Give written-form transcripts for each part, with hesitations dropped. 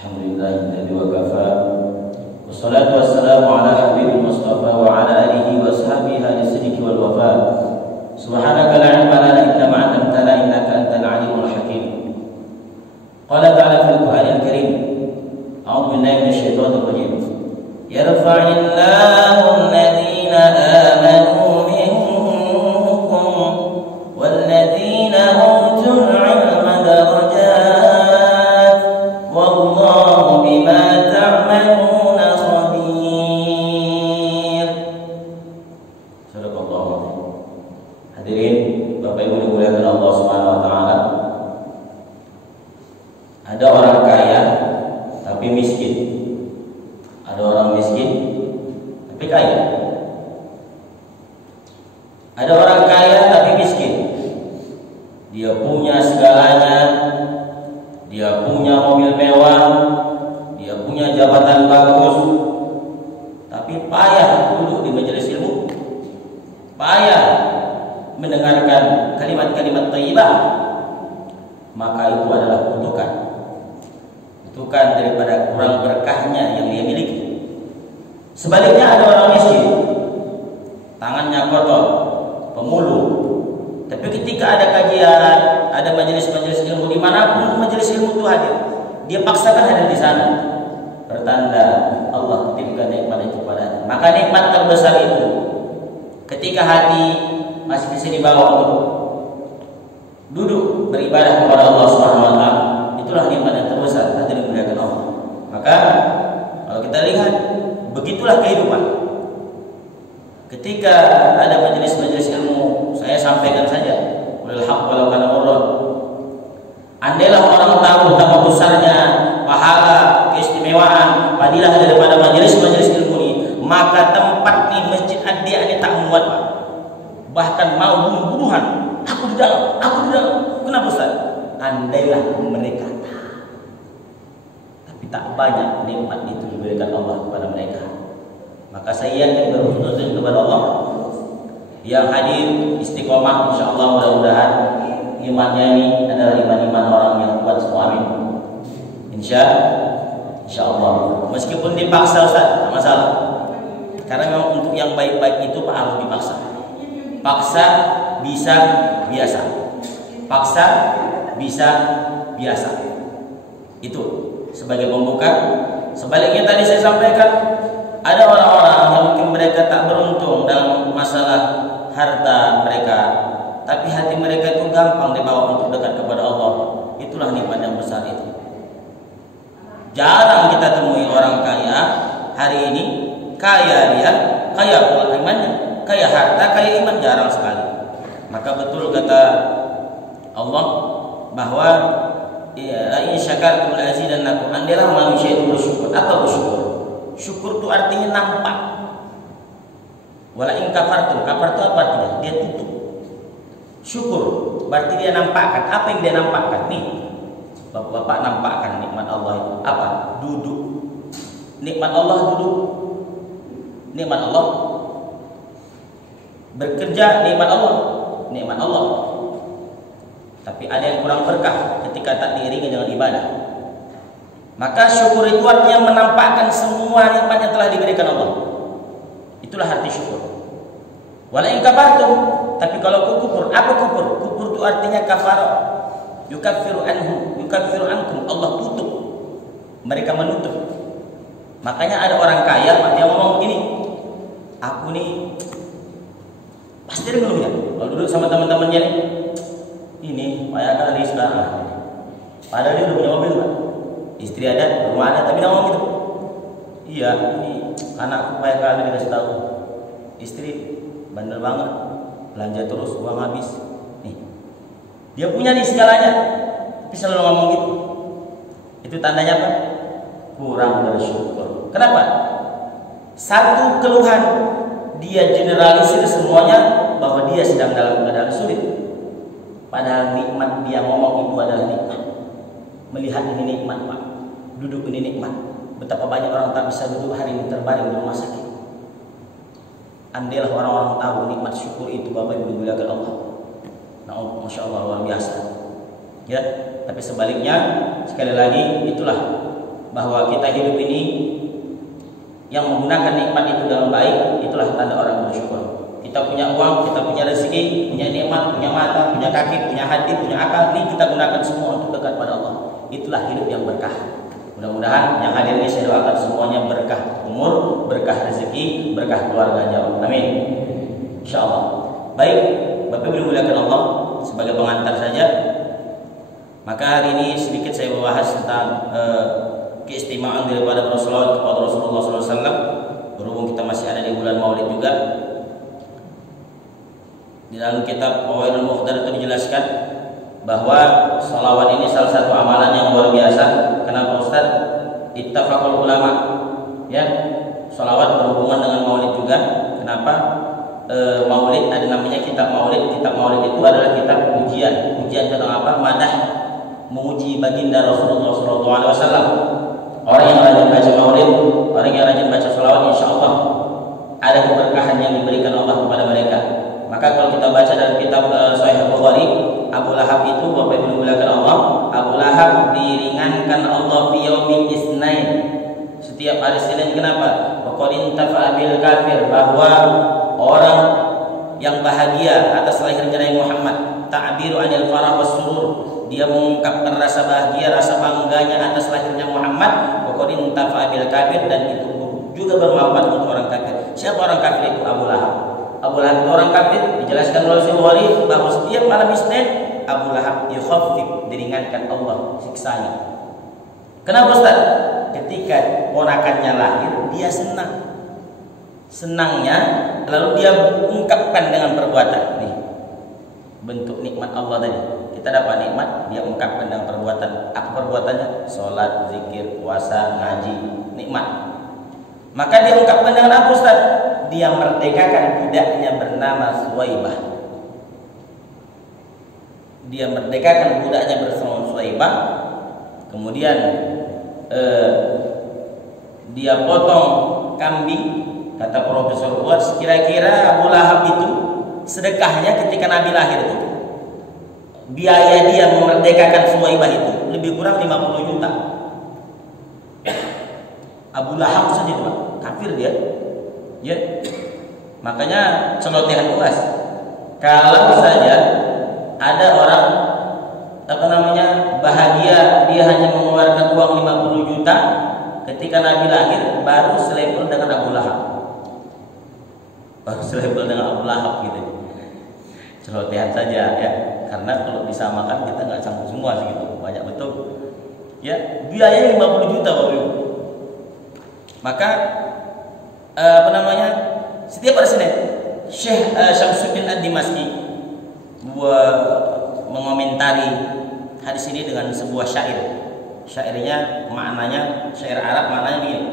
Alhamdulillahilladzi wa kafa. Wassalatu wassalamu ala habibil mustafa wa ala alihi wa sahbihi al-sidqi wal wafa. Subhanaka la ilma lana illa ma 'allamtana innaka antal alimul hakim. Qala ta'ala fil Qur'anil Karim. A'udzu billahi minasy syaithanir rajim. Yarfa'illahu alladhina amanu minkum walladzina utul 'ilma darajat wallahu bima ta'maluna khabir. Sadaqallahu. Hadirin Bapak Ibu dimuliakan Allah Subhanahu wa taala. Ada orang kaya tapi miskin. Ada orang miskin tapi kaya. Ada orang kaya tapi miskin. Dia punya segalanya. Dia punya mobil mewah. Dia punya jabatan bagus. Tapi payah duduk di majelis ilmu. Payah mendengarkan kalimat-kalimat thayyibah. Maka itu adalah kutukan. Kutukan daripada kurang berkahnya yang dia miliki. Sebaliknya ada orang miskin, tangannya kotor, pemulung. Tapi ketika ada kajian, ada majelis-majelis ilmu, dimanapun majelis ilmu itu hadir, dia paksakan hadir di sana. Pertanda Allah titipkan nikmat itu padanya. Maka nikmat terbesar itu, ketika hati masih bisa dibawa untuk duduk beribadah kepada Allah Subhanahu wa taala, itulah nikmat yang terbesar hati dimuliakan Allah. Maka kalau kita lihat, begitulah kehidupan. Ketika ada majelis-majelis ilmu, saya sampaikan saja, qulil haqq walau kana murran. Andailah orang tahu betapa besarnya pahala, keistimewaan, fadilah daripada majelis-majelis ilmu ini, maka tempat nih Masjid Ad-Dia ini tak muat, Pak. Bahkan mau bunuh-bunuhan. Aku di dalam. Kenapa Ustaz? Andailah mereka tahu. Tapi tak banyak nikmat itu diberikan Allah kepada mereka. Maka saya yakin berhusnuzon kepada Allah yang hadir istiqomah, insyaallah mudah-mudahan imannya ini adalah iman-iman orang yang kuat semua, amin. Insyaallah. Meskipun dipaksa Ustaz, tak masalah. Karena memang untuk yang baik-baik itu Pak harus dipaksa. Paksa bisa biasa. Paksa bisa biasa. Itu sebagai pembuka. Sebaliknya tadi saya sampaikan, ada orang-orang yang mungkin mereka tak beruntung dalam masalah harta mereka, tapi hati mereka itu gampang dibawa untuk dekat kepada Allah. Itulah nikmat yang besar itu. Jarang kita temui orang kaya hari ini, kaya dia, kaya pula imannya, kaya harta, kaya iman, jarang sekali. Maka betul kata Allah bahwa la in syakartum la azidannakum. Andailah manusia itu bersyukur. Apa bersyukur? Syukur itu artinya nampak. Wala in kafartum. Kafar itu apa artinya? Dia tutup. Syukur berarti dia nampakkan. Apa yang dia nampakkan? Nih, Bapak nampakkan nikmat Allah itu. Apa? Duduk. Nikmat Allah duduk. Nikmat Allah bekerja. Nikmat Allah. Nikmat Allah. Tapi ada yang kurang berkah ketika tak diiringi dengan ibadah. Maka syukur itu artinya menampakkan semua nikmat yang telah diberikan Allah. Itulah arti syukur. Wala in kafartum. Tapi kalau kufur, apa kufur? Kufur itu artinya kafara. Yukaffiru anhu, yukaffiru ankum. Allah tutup. Mereka menutup. Makanya ada orang kaya yang ngomong begini, aku nih pasti dia ngeluhnya. Kalau duduk sama teman-temannya nih, ini payah kali sekarang. Padahal dia udah punya mobil, Pak. Istri ada, rumah ada, tapi dia ngomong gitu. Iya, ini anakku payah kali dikasih tahu. Istri bandel banget, belanja terus, uang habis. Nih, dia punya nih segalanya, tapi selalu ngomong gitu. Itu tandanya apa? Kurang bersyukur. Kenapa? Satu keluhan, dia generalisir semuanya bahwa dia sedang dalam keadaan sulit. Padahal nikmat dia ngomong itu adalah nikmat. Melihat ini nikmat, Pak. Duduk ini nikmat. Betapa banyak orang tak bisa duduk hari ini terbaring di rumah sakit. Andailah orang-orang tahu nikmat syukur itu, Bapak Ibu dimuliakan Allah. Nah, Masya Allah luar biasa. Ya, tapi sebaliknya sekali lagi itulah bahwa kita hidup ini yang menggunakan nikmat itu dengan baik, itulah tanda orang bersyukur. Kita punya uang, kita punya rezeki, punya nikmat, punya mata, punya kaki, punya hati, punya akal, ini kita gunakan semua untuk dekat pada Allah. Itulah hidup yang berkah. Mudah-mudahan yang hadir ini saya doakan semuanya berkah umur, berkah rezeki, berkah keluarga jauh. Amin. Insyaallah. Baik, Bapak Ibu dimuliakan Allah, sebagai pengantar saja. Maka hari ini sedikit saya membahas tentang keistimewaan daripada Rasulullah kepada Rasulullah SAW. Berhubung kita masih ada di bulan Maulid juga. Di dalam kitab Fawaidul Mukhtar itu dijelaskan bahwa sholawat ini salah satu amalan yang luar biasa. Kenapa Ustaz? Ittafaqul ulama. Ya, sholawat berhubungan dengan Maulid juga. Kenapa? Maulid ada namanya kitab Maulid. Kitab Maulid itu adalah kitab pujian. Pujian tentang apa? Madah, memuji baginda Rasulullah SAW. Orang yang rajin baca Maulid, orang yang rajin baca sholawat, insya Allah ada keberkahan yang diberikan Allah kepada mereka. Maka kalau kita baca dalam kitab Sahih Bukhari, Abu Lahab itu, Bapak Ibu dimuliakan Allah, Abu Lahab diringankan Allah fi yaumil isnain, setiap hari Senin. Kenapa? Qad intafa bil kafir, bahwa orang yang bahagia atas lahirnya Nabi Muhammad, ta'biru anil farah was surur, dia mengungkapkan rasa bahagia, rasa bangganya atas lahirnya Muhammad. Qad intafa bil kafir, dan itu juga bermanfaat untuk orang kafir. Siapa orang kafir itu? Abu Lahab. Abu Lahab itu orang kafir, dijelaskan oleh Bukhari bahwa setiap malam Isnin Abu Lahab yukhaffif, diringankan Allah siksanya. Kenapa Ustaz? Ketika ponakannya lahir, dia senang. Senangnya lalu dia ungkapkan dengan perbuatan. Nih, bentuk nikmat Allah tadi. Kita dapat nikmat, dia ungkapkan dengan perbuatan. Apa perbuatannya? Salat, zikir, puasa, ngaji, nikmat. Maka dia ungkapkan dengan apa Ustaz? Dia merdekakan budaknya bernama Suwaibah. Dia merdekakan budaknya bersama Suwaibah. Kemudian dia potong kambing. Kata Profesor Uwais, kira-kira Abu Lahab itu sedekahnya ketika Nabi lahir itu, biaya dia memerdekakan Suwaibah itu lebih kurang 50 juta. Abu Lahab saja Pak, kafir dia. Ya. Makanya celotehan Uwais, kalau saja ada orang bahagia dia hanya mengeluarkan uang 50 juta ketika Nabi lahir, baru selevel dengan Abu Lahab. Baru selevel dengan Abu Lahab gitu. Celotehan saja ya, karena kalau disamakan kita nggak sanggup semua segitu, banyak betul. Ya, biayanya 50 juta Bapak Ibu. Maka setiap hari Senin Syekh Syamsuddin Ad-Dimashqi mengomentari hadis ini dengan sebuah syair. Syairnya maknanya syair Arab, maknanya begini.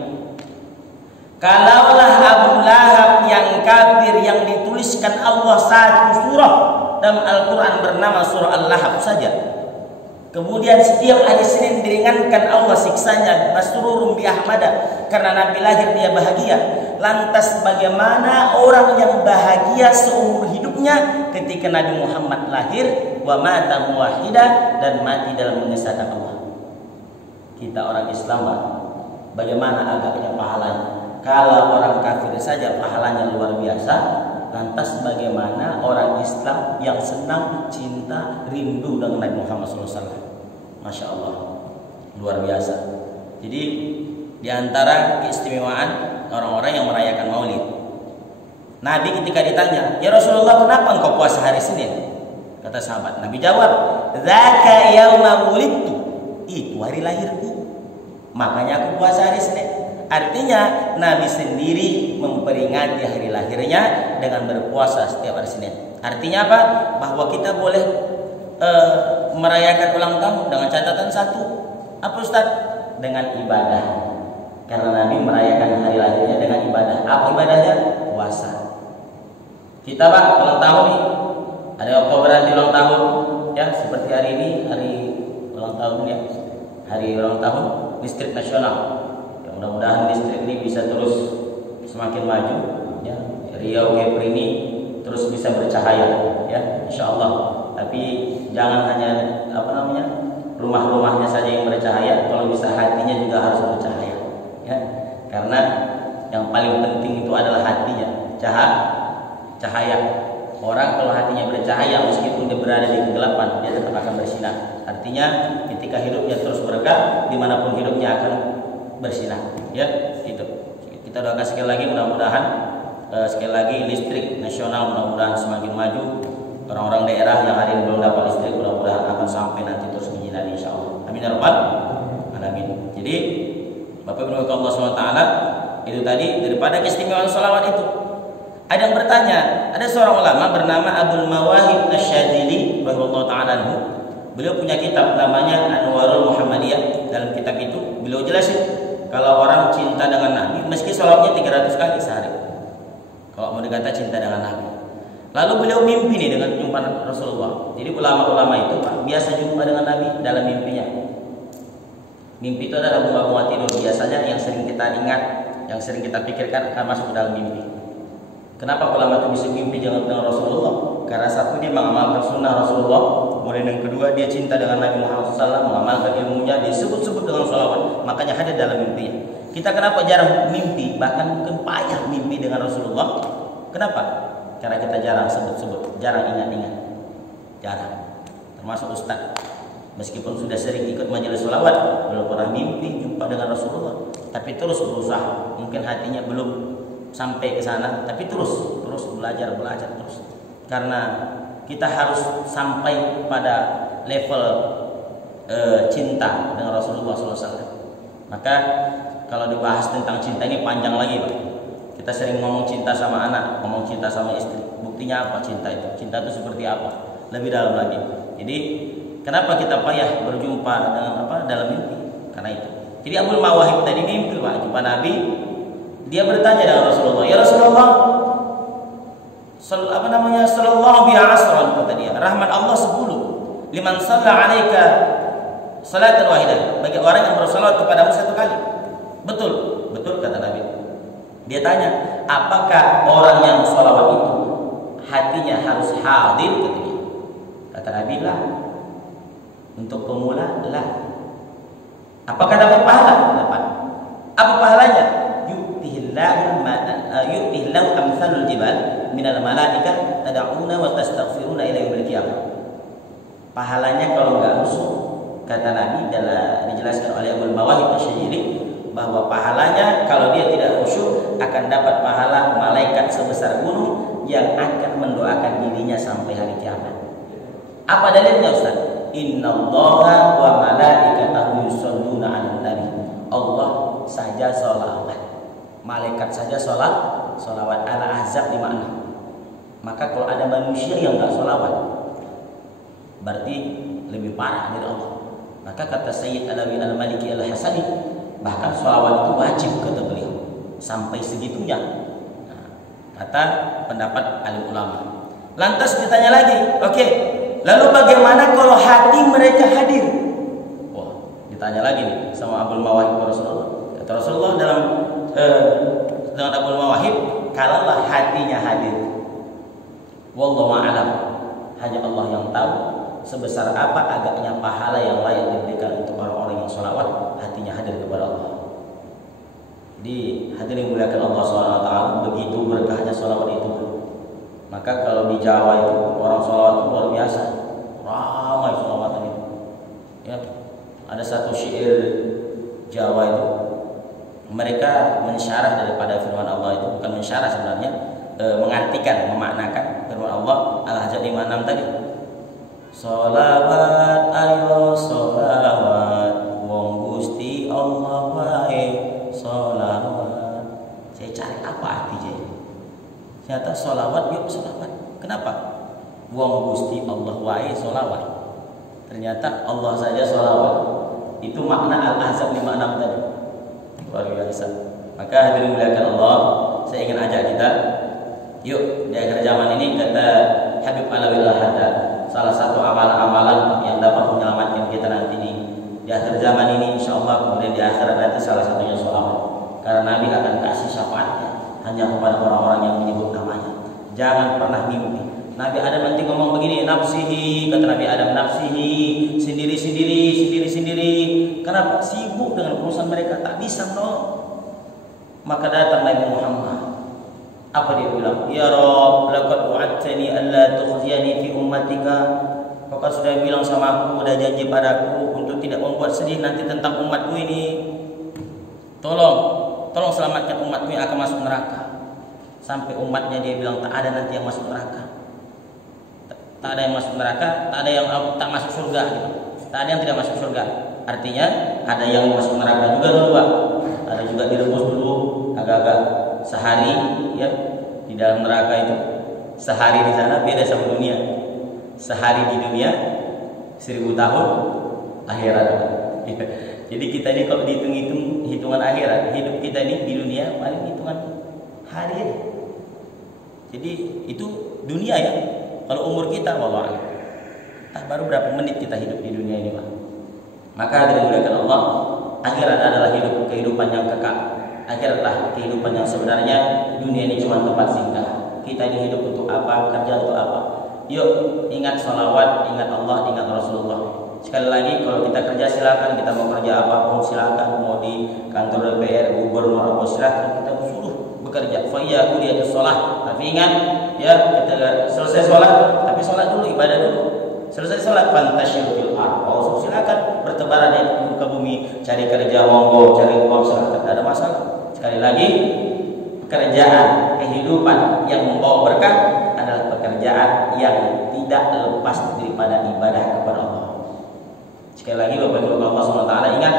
Kalaulah Abu Lahab yang kafir yang dituliskan Allah satu surah dalam Al-Quran bernama surah Al-Lahab saja, kemudian setiap hari Senin diringankan Allah siksanya, masrurun bi ahmada, karena Nabi lahir dia bahagia. Lantas bagaimana orang yang bahagia seumur hidupnya ketika Nabi Muhammad lahir, wa mata muwahhida, dan mati dalam mengesahkan Allah? Kita orang Islam, bagaimana agaknya pahalanya? Kalau orang kafir saja pahalanya luar biasa, lantas bagaimana orang Islam yang senang, cinta, rindu dengan Nabi Muhammad SAW? Masya Allah, luar biasa. Jadi di antara keistimewaan orang-orang yang merayakan Maulid, Nabi ketika ditanya, ya Rasulullah, kenapa engkau puasa hari Senin? Kata sahabat, Nabi jawab, "Dzaka yauma wulidtu." Itu hari lahirku, makanya aku puasa hari Senin. Artinya Nabi sendiri memperingati hari lahirnya dengan berpuasa setiap hari Senin. Artinya apa? Bahwa kita boleh merayakan ulang tahun dengan catatan satu. Apa Ustaz? Dengan ibadah. Karena Nabi merayakan hari lahirnya dengan ibadah. Apa ibadahnya? Puasa. Kita Pak ulang tahun nih, ada Oktober nanti ulang tahun, ya seperti hari ini hari ulang tahun ya, hari ulang tahun listrik nasional. Ya, mudah-mudahan listrik ini bisa terus semakin maju, ya. Riau Kepri ini terus bisa bercahaya, ya, insya Allah. Tapi jangan hanya rumah-rumahnya saja yang bercahaya, kalau bisa hatinya juga harus bercahaya, ya. Karena yang paling penting itu adalah hatinya, cahaya. Orang kalau hatinya bercahaya, meskipun dia berada di kegelapan, dia tetap akan bersinar. Artinya ketika hidupnya terus berkah, dimanapun hidupnya akan bersinar, ya. Gitu. Kita doakan sekali lagi, mudah-mudahan sekali lagi listrik nasional mudah-mudahan semakin maju. Orang-orang daerah yang hari ini belum dapat listrik mudah-mudahan akan sampai nanti terus menjinari, insyaallah. Amin ya rabbal alamin. Jadi Bapak Ibu Allah SWT, itu tadi daripada keistimewaan sholawat itu. Ada yang bertanya, ada seorang ulama bernama Abdul Mawahib Asy-Syadzili rahimahullah taala anhu. Beliau punya kitab namanya Anwarul Muhammadiyah. Dalam kitab itu beliau jelasin kalau orang cinta dengan Nabi, meski sholawatnya 300 kali sehari, kalau mau dikata cinta dengan Nabi. Lalu beliau mimpi nih dengan jumpa Rasulullah. Jadi ulama-ulama itu Pak, biasa jumpa dengan Nabi dalam mimpinya. Mimpi itu adalah bunga-bunga tidur. Biasanya yang sering kita ingat, yang sering kita pikirkan akan masuk ke dalam mimpi. Kenapa ulama itu bisa mimpi dengan Rasulullah? Karena satu, dia mengamalkan sunnah Rasulullah. Kemudian yang kedua, dia cinta dengan Nabi Muhammad SAW, mengamalkan ilmunya, disebut-sebut dengan sholawat. Makanya hadir dalam mimpinya. Kita kenapa jarang mimpi, bahkan mungkin payah mimpi dengan Rasulullah? Kenapa? Karena kita jarang sebut-sebut, jarang ingat-ingat, jarang. Termasuk Ustaz, meskipun sudah sering ikut majelis sholawat, belum pernah mimpi jumpa dengan Rasulullah, tapi terus berusaha. Mungkin hatinya belum sampai ke sana, tapi terus belajar terus. Karena kita harus sampai pada level cinta dengan Rasulullah SAW. Maka kalau dibahas tentang cinta ini panjang lagi, Pak. Kita sering ngomong cinta sama anak, ngomong cinta sama istri. Buktinya apa cinta itu? Cinta itu seperti apa? Lebih dalam lagi. Jadi kenapa kita payah berjumpa dengan dalam mimpi? Karena itu. Jadi Abdul Mawahib tadi mimpi, Pak, jumpa Nabi. Dia bertanya dengan Rasulullah, ya Rasulullah, sallallahu biha asran, kata dia, rahmat Allah 10. Liman shalla 'alaika salatan wahidah, bagi orang yang bersalawat kepadamu 1 kali. Betul kata Nabi. Dia tanya, apakah orang yang sholawat itu hatinya harus hadir, kata dia. Kata Nabi, lah. Untuk pemula, lah. Apakah dapat pahala? Dapat. Apa pahalanya? Yu'tihillahu amsalul jibal minal malaika tad'una wa tastaghfiruna ila yaumil qiyamah. Pahalanya kalau enggak rusuh, kata Nabi, dalam dijelaskan oleh Abdul Mawahib Asy-Syadzili, bahwa pahalanya kalau dia tidak khusyuk akan dapat pahala malaikat sebesar gunung yang akan mendoakan dirinya sampai hari kiamat. Apa dalilnya, Ustaz? Innallaha wa malaikatahu yusholluna 'alan nabi. Allah saja sholawat, malaikat saja sholawat. Al-Ahzab 56. Maka kalau ada manusia yang enggak sholawat, berarti lebih parah dari Allah. Maka kata Sayyid Alawi Al-Maliki Al-Hasani, bahkan sholawat itu wajib, kata beliau, sampai segitunya. Nah, kata pendapat alim ulama. Lantas ditanya lagi, oke, lalu bagaimana kalau hati mereka hadir? Wah, ditanya lagi nih sama Abdul Mawahib Rasulullah. Kata Rasulullah dengan Abdul Mawahib, kalaulah hatinya hadir, wallahu a'lam, hanya Allah yang tahu sebesar apa agaknya pahala yang layak diberikan untuk orang-orang yang sholawat hatinya hadir kepada Allah. Jadi hadirin muliakan Allah SWT, begitu berkahnya sholawat itu. Maka kalau di Jawa itu orang sholawat itu luar biasa, ramai sholawatan itu. Ya, ada satu syair Jawa itu, mereka mensyarah daripada firman Allah itu, bukan mensyarah sebenarnya, mengartikan, memaknakan firman Allah Al-Ahzab 56 tadi. Sholawat ayo sholawat, wong Gusti Allah wae sholawat. Saya cari apa artinya ini. Ternyata sholawat, yuk sholawat. Kenapa? Wong Gusti Allah wae sholawat. Ternyata Allah saja sholawat. Itu makna Al-Ahzab 56 tadi. Luar biasa. Maka hadirin muliakan Allah, saya ingin ajak kita, yuk di akhir zaman ini, kata Habib Alawi Al-Haddad, salah satu amalan-amalan yang dapat menyelamatkan kita nanti di akhir zaman ini, insyaallah, kemudian di akhirat nanti, salah satunya sholawat. Karena Nabi akan kasih syafaatnya hanya kepada orang-orang yang menyebut namanya. Jangan pernah mimpi Nabi Adam nanti ngomong begini, nafsihi, kata Nabi Adam, nafsihi, sendiri. Kenapa? Sibuk dengan urusan mereka, tak bisa menolong. Maka datang Nabi Muhammad. Apa dia bilang? Ya Rabb, laqad wa'adtani alla tukhziyani fi ummatika. Kau kan sudah bilang sama aku, udah janji padaku untuk tidak membuat sedih nanti tentang umatku ini. Tolong selamatkan umatku yang akan masuk neraka. Sampai umatnya dia bilang tak ada nanti yang masuk neraka. Tak ada yang masuk neraka, tak ada yang tak masuk surga gitu. Tak ada yang tidak masuk surga. Artinya ada yang masuk neraka juga dulu, Pak. Ada juga direbus dulu agak-agak sehari ya di dalam neraka itu. Sehari di sana beda sama dunia. Sehari di dunia 1000 tahun akhirat. Jadi kita ini kalau dihitung hitungan akhirat, hidup kita ini di dunia paling hitungan hari. Jadi itu dunia ya. Kalau umur kita wallahi baru berapa menit kita hidup di dunia ini, Pak. Maka dimuliakan Allah, akhirat adalah kehidupan yang kekal. Akhiratlah kehidupan yang sebenarnya. Dunia ini cuma tempat singgah. Kita ini hidup untuk apa? Kerja untuk apa? Yuk ingat sholawat, ingat Allah, ingat Rasulullah. Sekali lagi, kalau kita kerja silakan, kita mau kerja apapun silakan, mau di kantor DPR, gubernur apa silakan, kita suruh bekerja. Faiya kuliyatus sholat. Tapi ingat ya, kita selesai sholat, tapi sholat dulu, ibadah dulu. Selesai sholat, fantasyiru fil ardh. Oh, silakan bertebaran di muka bumi, cari kerja, monggo, cari uang silakan, tidak ada masalah. Sekali lagi, pekerjaan kehidupan yang membawa berkah adalah pekerjaan yang tidak lepas daripada ibadah kepada Allah. Sekali lagi Bapak Ibu Allah SWT, ingat,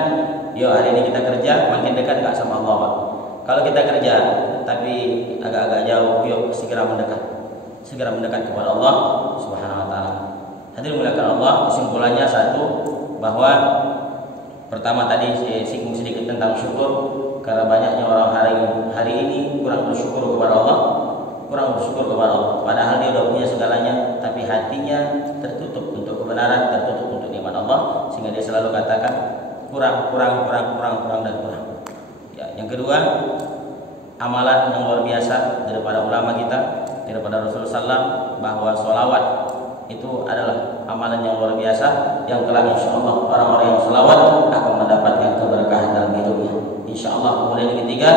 yuk hari ini kita kerja, makin dekat gak sama Allah, Pak. Kalau kita kerja tapi agak-agak jauh, yuk segera mendekat kepada Allah Subhanahu wa taala. Hadirin muliakan Allah, kesimpulannya satu, bahwa pertama tadi saya singgung sedikit tentang syukur, karena banyaknya orang hari ini kurang bersyukur kepada Allah. Padahal dia sudah punya segalanya, tapi hatinya tertutup untuk kebenaran, tertutup untuk nikmat Allah, sehingga dia selalu katakan kurang. Ya, yang kedua, amalan yang luar biasa daripada ulama kita, daripada Rasulullah SAW, bahwa sholawat itu adalah amalan yang luar biasa, yang kelak insyaallah orang-orang yang sholawat akan mendapatkan keberkahan dalam hidupnya, insyaallah. Kemudian yang ketiga,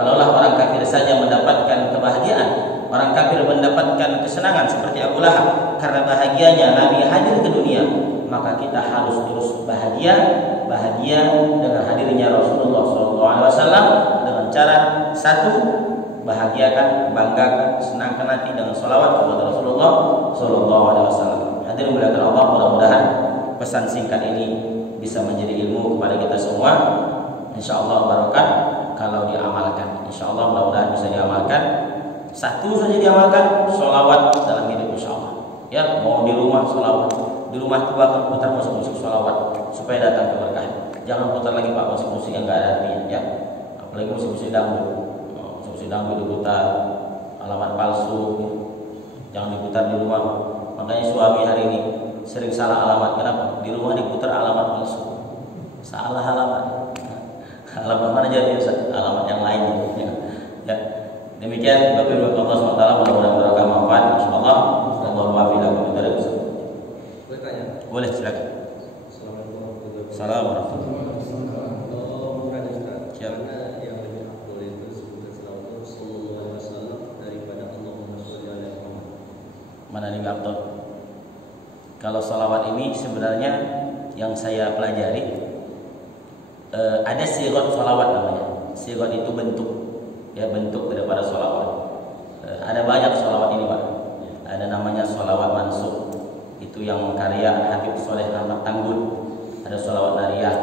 kalaulah orang kafir saja mendapatkan kebahagiaan, orang kafir mendapatkan kesenangan seperti Abu Lahab karena bahagianya Nabi hadir ke dunia, maka kita harus terus bahagia dengan hadirnya Rasulullah SAW dengan cara satu, bahagiakan, banggakan, senangkan hati dengan sholawat kepada Rasulullah SAW. Hadirin muliakan Allah, mudah-mudahan pesan singkat ini bisa menjadi ilmu kepada kita semua. Insyaallah barokah kalau diamalkan. Insyaallah mudah-mudahan bisa diamalkan. Satu saja diamalkan, sholawat dalam hidup insyaallah. Ya, mau di rumah sholawat, di rumah tua putar musik-musik sholawat supaya datang keberkahan. Jangan putar lagi Pak musik-musik yang enggak ada artinya, ya. Apalagi musik-musik dangdut. Musik-musik diputar, alamat palsu, ya. Jangan diputar di rumah. Makanya suami hari ini sering salah alamat. Kenapa? Di rumah diputar alamat palsu. Salah alamat. Alamat mana jadi alamat yang lain, ya. Demikian Bapak Ibu Allah SWT, mudah-mudahan berkah manfaat insyaallah. Allahu waffiq lakum. Boleh tanya? Boleh, silakan. Assalamualaikum warahmatullahi wabarakatuh. Siapa yang lebih afdal itu sebutan salawat sallallahu alaihi wasallam daripada Allahumma sholli ala Muhammad? Mana lebih afdal? Kalau salawat ini sebenarnya yang saya pelajari ada sirat salawat namanya. Sirat itu bentuk, ya, bentuk daripada salawat. Ada banyak salawat ini Pak. Ada namanya salawat mansub, itu yang karya Habib Soleh Ahmad Tanggul. Ada salawat nariyah,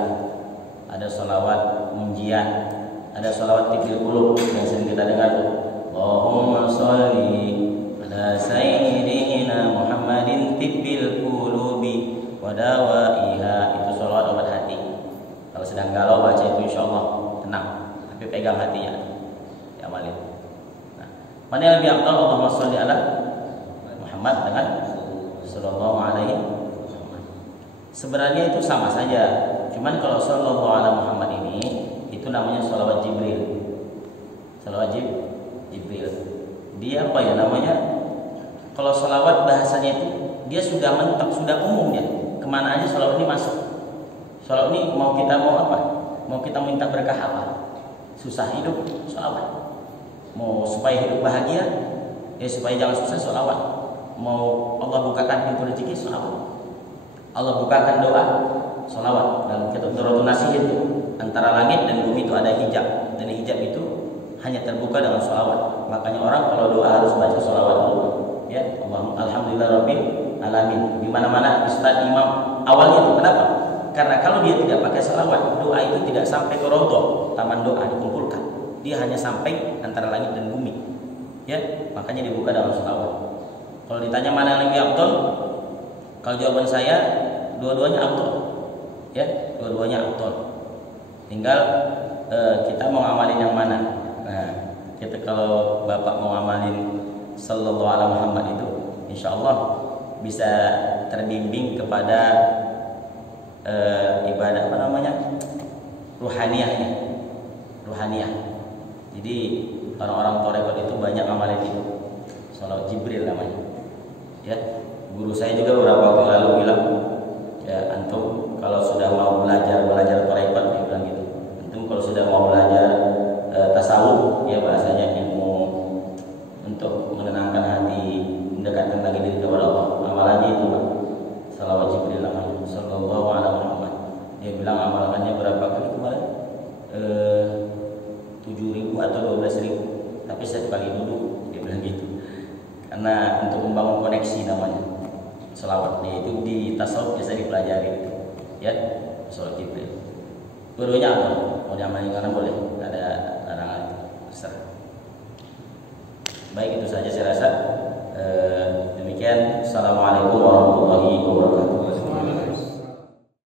ada salawat munjian, ada salawat tibil qulub yang sering kita dengar. Allahumma sholli ala sayyidina Muhammadin tibil qulubi wa dawaiha. Itu salawat obat hati. Kalau sedang galau baca itu insyaallah tenang, tapi pegang hatinya, diamalin. Nah, mana yang lebih afdal, Allahumma sholli ala Muhammad dengan sallallahu alaihi wasallam? Sebenarnya itu sama saja. Cuman kalau sallallahu alaihi Muhammad ini itu namanya sholawat Jibril. Sholawat Jibril. Dia apa ya namanya? Kalau sholawat bahasanya itu dia sudah mentok, sudah umumnya. Kemana aja sholawat ini masuk. Sholawat ini mau kita mau apa? Mau kita minta berkah apa? Susah hidup, sholawat. Mau supaya hidup bahagia, ya supaya jangan susah, sholawat. Mau Allah bukakan pintu rezeki, sholawat. Allah bukakan doa, sholawat. Dan kita Darotun Nasih itu antara langit dan bumi itu ada hijab, dan hijab itu hanya terbuka dengan sholawat. Makanya orang kalau doa harus baca sholawat dulu. Ya, alhamdulillah rabbil alamin. Di mana-mana Ustaz Imam awalnya itu kenapa? Karena kalau dia tidak pakai sholawat, doa itu tidak sampai ke rodo, taman doa dikumpulkan. Dia hanya sampai antara langit dan bumi. Ya, makanya dibuka dengan sholawat. Kalau ditanya mana yang lebih afdal, kalau jawaban saya dua-duanya afdal. Ya, dua-duanya afdal. Tinggal kita mau amalin yang mana. Nah, kita kalau Bapak mau amalin Sallallahu Alaihi Muhammad itu, insya Allah bisa terbimbing kepada ibadah apa namanya, ruhaniyahnya, ruhaniyah. Jadi orang-orang Torekot itu banyak amalin itu, Sholawat Jibril namanya. Ya, guru saya juga beberapa waktu lalu bilang, ya antum kalau sudah mau belajar Torekot, dia bilang gitu. Antum kalau sudah mau belajar tasawuf, ya bahasanya ilmu untuk menenangkan hati, mendekatkan lagi diri kepada Allah, amalannya itu Sholawat Jibril namanya, Sallallahu Alaihi Muhammad. Dia bilang amalannya berapa kali kemarin? 7.000 atau 12.000, tapi setiap kali duduk, dia bilang gitu. Karena untuk membangun koneksi namanya sholawat, itu di tasawuf biasa dipelajari, ya, Sholawat Jibril. Dua-duanya apa? Mau diamalin karena boleh, ada larangan itu, terserah. Baik, itu saja saya rasa. Demikian. Assalamualaikum warahmatullahi wabarakatuh.